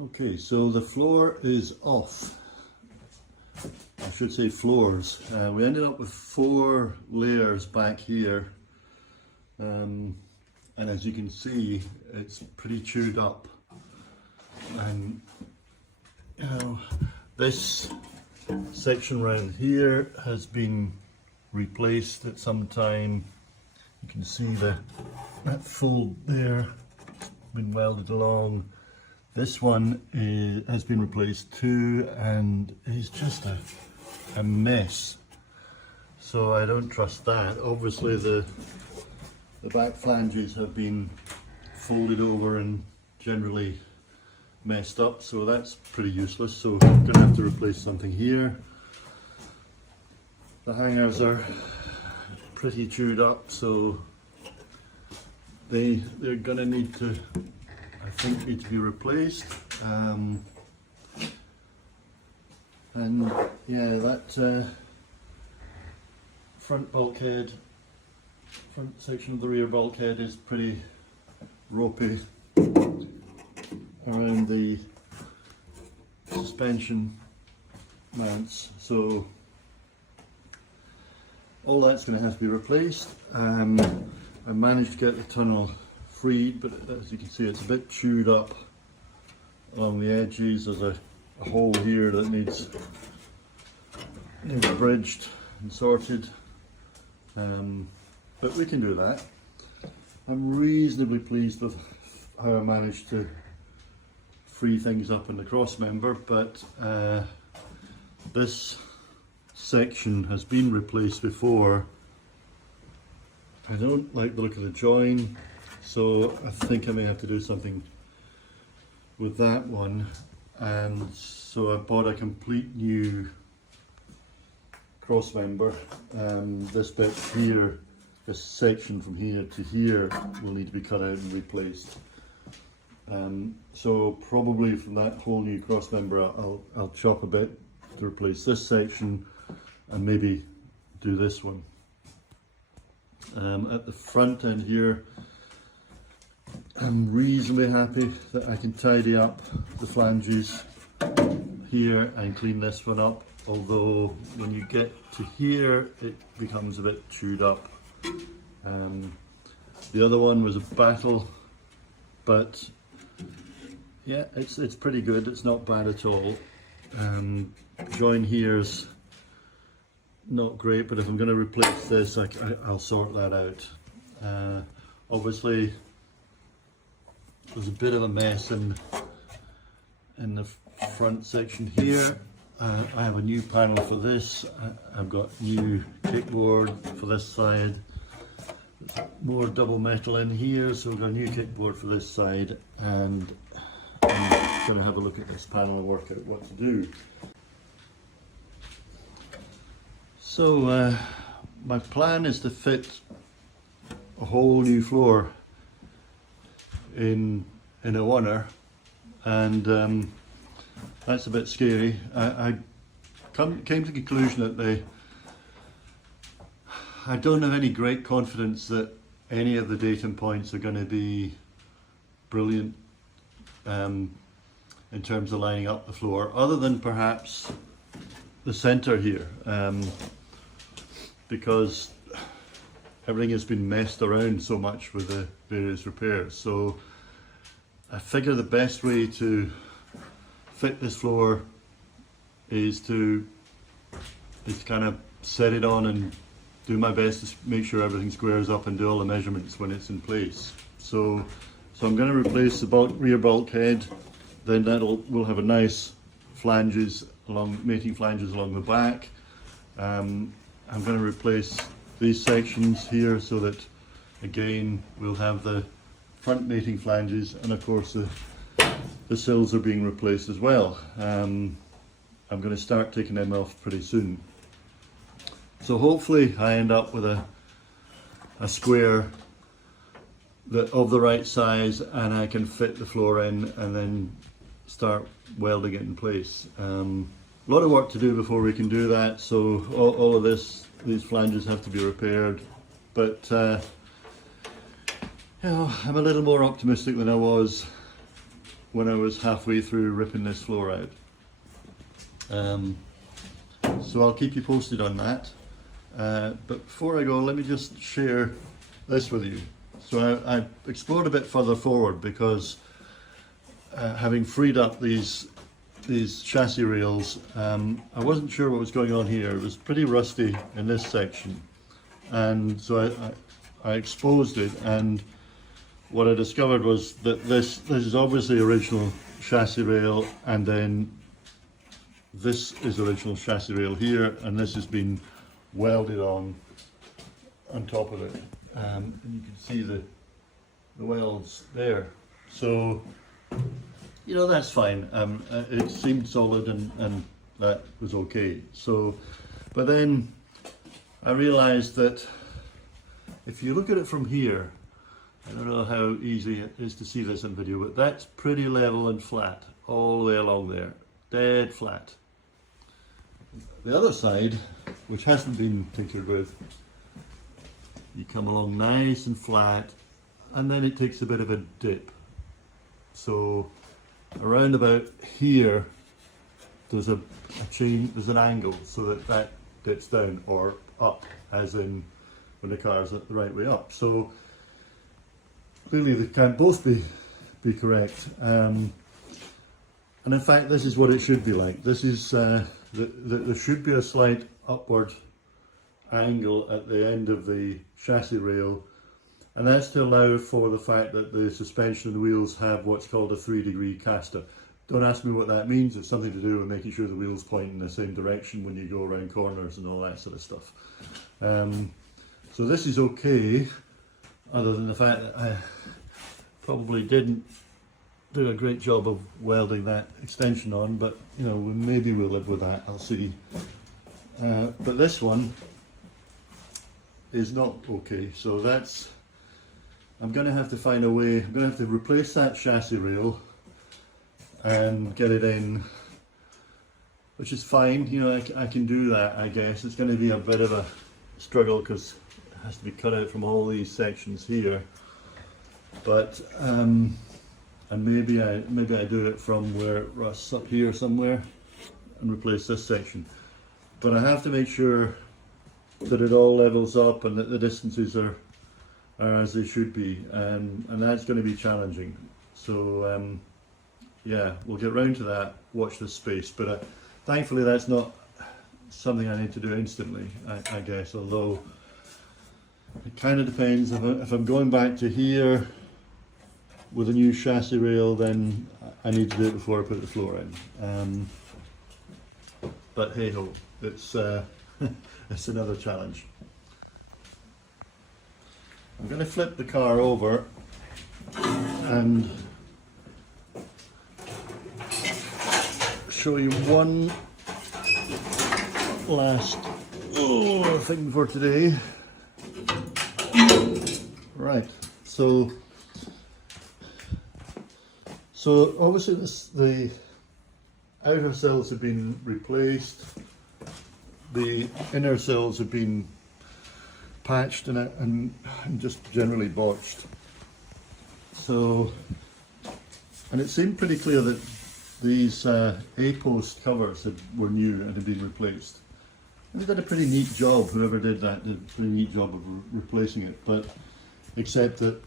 Okay, so the floor is off. I should say floors. We ended up with 4 layers back here, and as you can see, it's pretty chewed up. And you know, this section around here has been replaced at some time. You can see that fold there been welded along. This one has been replaced too, and is just a mess. So I don't trust that. Obviously the back flanges have been folded over and generally messed up, so that's pretty useless. So I'm going to have to replace something here. The hangers are pretty chewed up, so they're going to need to, I think, need to be replaced. And yeah, that front bulkhead, front section of the rear bulkhead is pretty ropey around the suspension mounts, so all that's going to have to be replaced. I managed to get the tunnel freed, but as you can see, it's a bit chewed up along the edges. There's a hole here that needs bridged and sorted, but we can do that. I'm reasonably pleased with how I managed to free things up in the cross member, but this section has been replaced before. I don't like the look of the join, so I think I may have to do something with that one, and so I bought a complete new cross member. This bit here, this section from here to here, will need to be cut out and replaced. So probably from that whole new cross member, I'll chop a bit to replace this section and maybe do this one. At the front end here, I'm reasonably happy that I can tidy up the flanges here and clean this one up, although when you get to here it becomes a bit chewed up. The other one was a battle, but yeah, it's pretty good. It's not bad at all. Join here's not great, but if I'm going to replace this, I'll sort that out. Obviously there's a bit of a mess in the front section here. I have a new panel for this. I've got new kickboard for this side. There's more double metal in here, so we've got a new kickboard for this side, and I'm going to have a look at this panel and work out what to do. So my plan is to fit a whole new floor in a oneer, and that's a bit scary. I came to the conclusion that I don't have any great confidence that any of the datum points are going to be brilliant in terms of lining up the floor, other than perhaps the center here, because everything has been messed around so much with the various repairs. So I figure the best way to fit this floor is to kind of set it on and do my best to make sure everything squares up and do all the measurements when it's in place. So I'm going to replace the rear bulkhead, then we'll have a nice mating flanges along the back. I'm going to replace these sections here so that again we'll have the front mating flanges, and of course the sills are being replaced as well. I'm going to start taking them off pretty soon. So hopefully I end up with a square of the right size, and I can fit the floor in and then start welding it in place. A lot of work to do before we can do that, so all of these flanges have to be repaired, but you know, I'm a little more optimistic than I was when I was halfway through ripping this floor out. So I'll keep you posted on that. But before I go, let me just share this with you. So I explored a bit further forward because having freed up these chassis rails, I wasn't sure what was going on here. It was pretty rusty in this section, and so I exposed it, and what I discovered was that this is obviously original chassis rail, and then this is original chassis rail here, and this has been welded on top of it, and you can see the welds there. So you know, that's fine. It seemed solid, and that was okay. So, but then I realized that if you look at it from here, I don't know how easy it is to see this in video, but that's pretty level and flat all the way along there, dead flat. The other side, which hasn't been tinkered with, you come along nice and flat, and then it takes a bit of a dip. So around about here, there's a change, there's an angle, so that dips down or up, as in when the car's the right way up. So clearly they can't both be correct. And in fact, this is what it should be like. This is there should be a slight upward angle at the end of the chassis rail, and that's to allow for the fact that the suspension and the wheels have what's called a 3-degree caster. Don't ask me what that means. It's something to do with making sure the wheels point in the same direction when you go around corners and all that sort of stuff. So this is okay, other than the fact that I probably didn't do a great job of welding that extension on, but you know, maybe we'll live with that, I'll see. But this one is not okay, so that's, I'm going to have to find a way. I'm going to have to replace that chassis rail and get it in, which is fine. You know, I can do that, I guess. It's going to be a bit of a struggle because it has to be cut out from all these sections here. But and maybe I do it from where it rusts up here somewhere and replace this section. But I have to make sure that it all levels up and that the distances are as they should be, and that's going to be challenging. So yeah, we'll get round to that. Watch this space. But thankfully that's not something I need to do instantly, I guess, although it kind of depends. If I'm going back to here with a new chassis rail, then I need to do it before I put the floor in. But hey ho, it's it's another challenge. I'm going to flip the car over and show you one last thing for today. Right, so obviously the outer cells have been replaced, the inner cells have been patched and just generally botched. So, and it seemed pretty clear that these A-post covers were new and had been replaced. And they did a pretty neat job. Whoever did that did a pretty neat job of replacing it. But except that,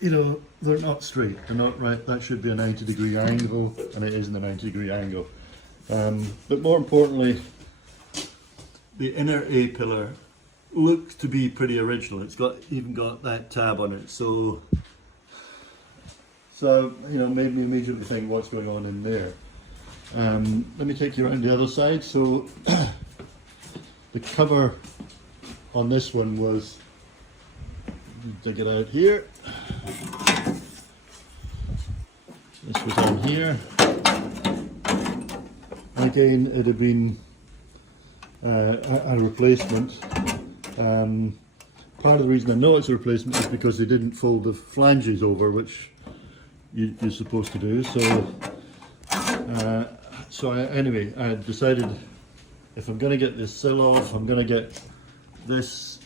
you know, they're not straight. They're not right. That should be a 90-degree angle, and it isn't a 90-degree angle. But more importantly, the inner A pillar looks to be pretty original. It's even got that tab on it. So you know, made me immediately think, what's going on in there? Let me take you around the other side. So the cover on this one was, dig it out here. This was on here. Again, it had been a replacement. Part of the reason I know it's a replacement is because they didn't fold the flanges over, which you're supposed to do. So anyway, I decided if I'm going to get this sill off, I'm going to get this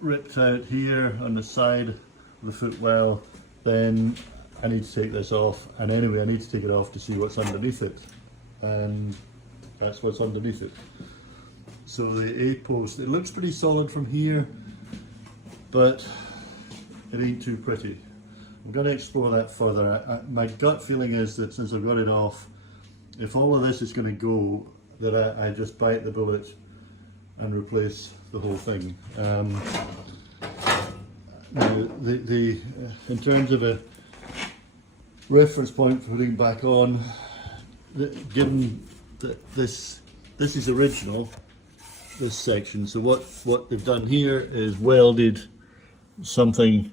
ripped out here on the side of the footwell, then I need to take this off, and anyway I need to take it off to see what's underneath it, and that's what's underneath it. So the A-post, it looks pretty solid from here, but it ain't too pretty. I'm going to explore that further. My gut feeling is that since I've got it off, if all of this is going to go, that I just bite the bullet and replace the whole thing. Now, in terms of a reference point for putting back on, given that this is original, this section, so what they've done here is welded something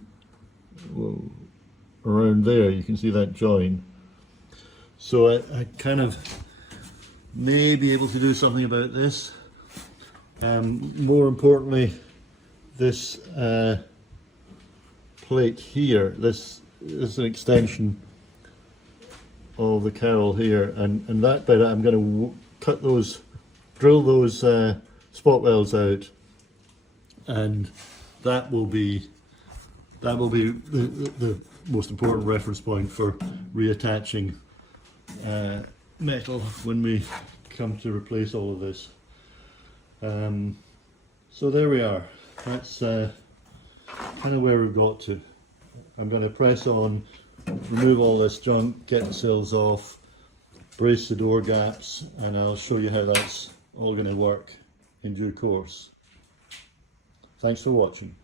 around there. You can see that join. So I kind of may be able to do something about this. More importantly, this plate here, this is an extension of the cowl here, and that bit I'm going to cut those, drill those spot welds out, and that will be the most important reference point for reattaching metal when we come to replace all of this. So there we are. That's kind of where we've got to. I'm going to press on, remove all this junk, get the sills off, brace the door gaps, and I'll show you how that's all going to work in due course. Thanks for watching.